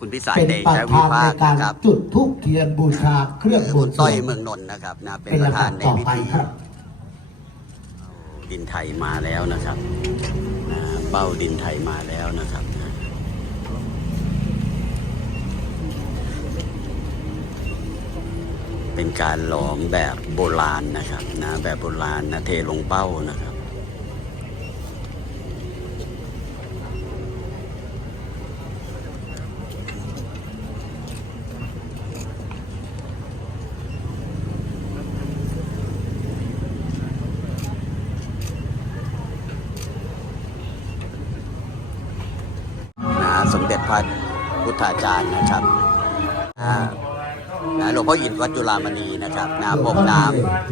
คุณพิสารเป็นเดประชวิธานภาในคการนะครับจุดธูปเทียนบูชาเครื่องบูคุณชาต้อยเมืองนนท์นะครับนะเป็นเป็นประลำธาดันบในต่อพิไปธีครับ ดินไทยมาแล้วนะครับนะเบ้าดินไทยมาแล้วนะครับนะเป็นการหลอมแบบโบราณนะครับนะแบบโบราณนะเทลงเป้านะครับ นะ สมเด็จพระพุทธาจารย์นะครับนะหลวงพ่ออินทร์วัดจุฬามณีนะครับนะพรมน้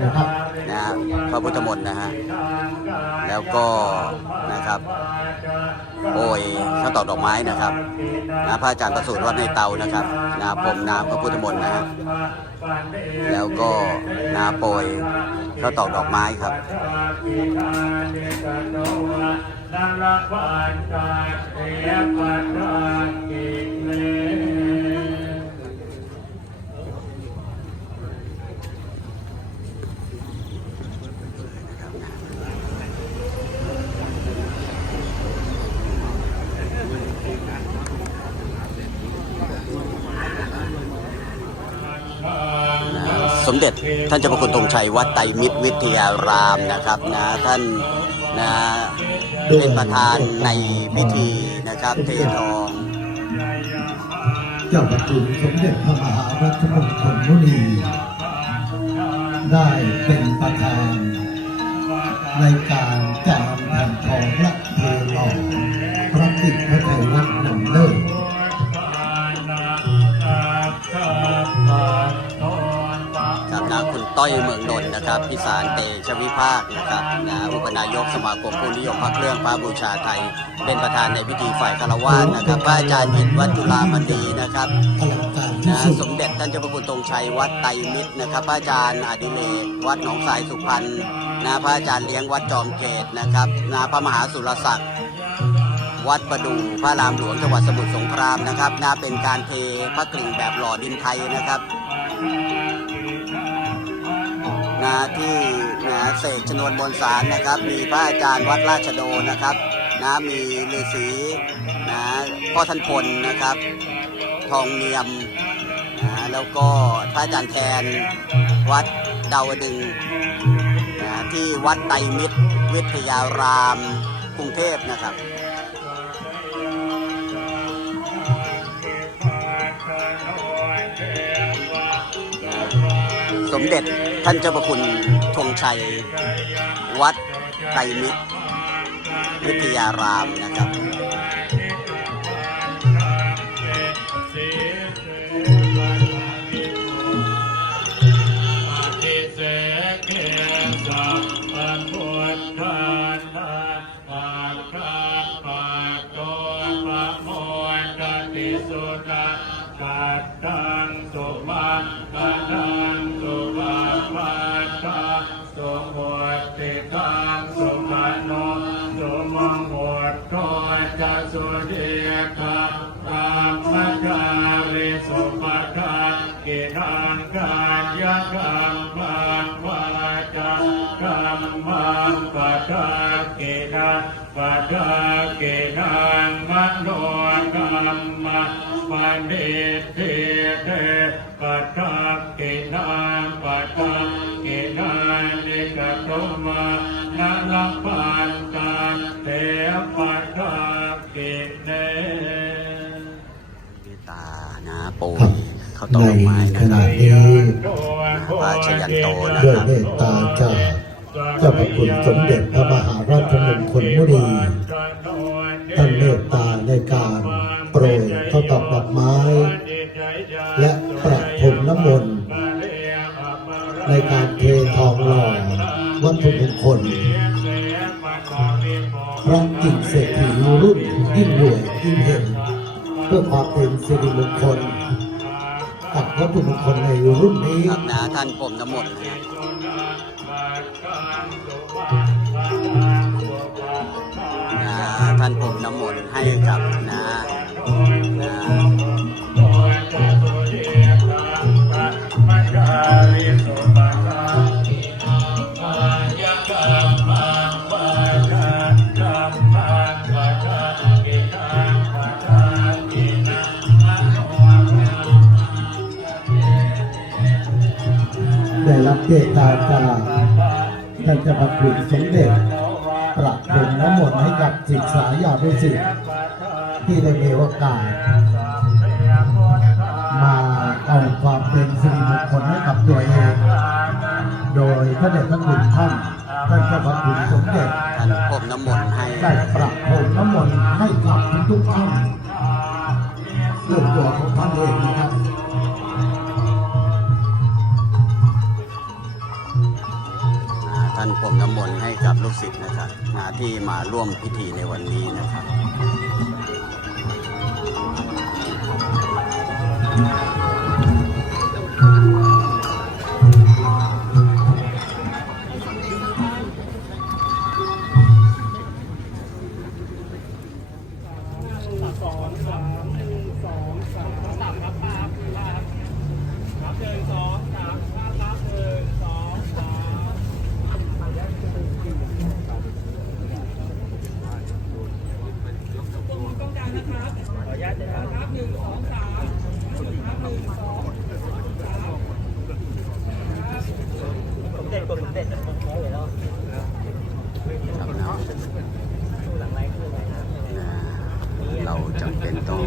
นะครับำนะพระพุทธมนต์นะฮะ แล้วก็นะครับโปรยข้าวตอกดอกไม้นะครับนะพระอาจารย์ประสูติวัดในเตานะครับนะพรมน้ำพระพุทธมนต์นะฮะแล้วก็นาโปรยข้าวตอกดอกไม้ครับ สมเด็จท่านเจ้าพระคุณธงชัยวัดไตรมิตรวิทยารามนะครับนะท่านนะ เป็นประธานในพิธีนะครับเททอง เจ้าประคุณสมเด็จพระมหารัชมงคลมุนีได้เป็นประธาน ในการจามแผ่นทองและเทหล่อพระติพระไตรวัดนำเลิศครับนะคุณต้อยเมือง นะครับพิสารเตชวิภาคนะครับนะอุปนายกสมาคมผู้นิยมพระเครื่องพระบูชาไทย เป็นประธานในพิธีฝ่ายคารวะนะครับพระอาจารย์อินวัดจุฬามณีนะครับอลังการที่นะสมเด็จท่านเจ้าพระคุณตรงชัยวัดไตรมิตรนะครับพระอาจารย์อดิเรกวัดหนองสายสุพรรณนะพระอาจารย์เลี้ยงวัดจอมเกตนะครับนะพระมหาสุรศักดิ์วัดประดูพระรามหลวงจังหวัดสมุทรสงครามนะครับนะเป็นการเทพระกลิ่งแบบหล่อดินไทยนะครับ ที่นะเสกชนวนบนสารนะครับ มีพระอาจารย์วัดราชโดนะครับนะมีฤาษีนะพ่อท่านพลนะครับ ทองเนียมนะแล้วก็พระอาจารย์แทนวัดดาวดึงนะที่วัดไตรมิตรวิทยารามกรุงเทพนะครับสมเด็จ ท่านเจ้าประคุณธงชัย วัดไตรมิตรวิทยารามนะครับ ติตังสุมาโนสุมังโหดโทจะสุเดียกะตามมัจจาริสุปทากินังกายกัมมังวาจากัมมังปัทากินังปัทากินังมโนกัมมังปณิทิเต นะโปรยเขาวตอกดอกไม้ในนะขครัณะบนี้พระชยันโตนะด้วยครับเมตตาจากเจ้าพระคุณสมเด็จพระมหาราชมงคลมุนีท่านเมตตาในการโปรยข้าวตอกดอกไม้ และประพรมน้ำมนต์ในการเททองหล่อวัตถุมงคลพระกิ่งเศรษฐีรุ่นยิ่งรวยยิ่งเห็น เพื่อความเป็นสิริมงคลกับวัตถุมงคลในรุ่นนี้ครับนะท่านผมน้ำมนต์นะครับนะท่านผมน้ำมนต์ให้กับ ได้รับเจตาจาท่านจะมาคุณสมเด็จประพรมน้ำมนต์ให้กับศิษยาญาติศิษย์ที่ได้มีโอกาสมาเอาความเป็นสิริมงคลให้กับตัวเอง โดยพระเดชพระคุณท่านท่านเจ้าพระคุณสมเด็จท่านพรมน้ำมนต์ให้ได้ประพรมน้ำมนต์ให้กับทุกท่านเรื่องตัวของท่านเอง ให้กับลูกศิษย์นะครับนะที่มาร่วมพิธีในวันนี้นะครับ ครับนะนะเราจำเป็นต้อง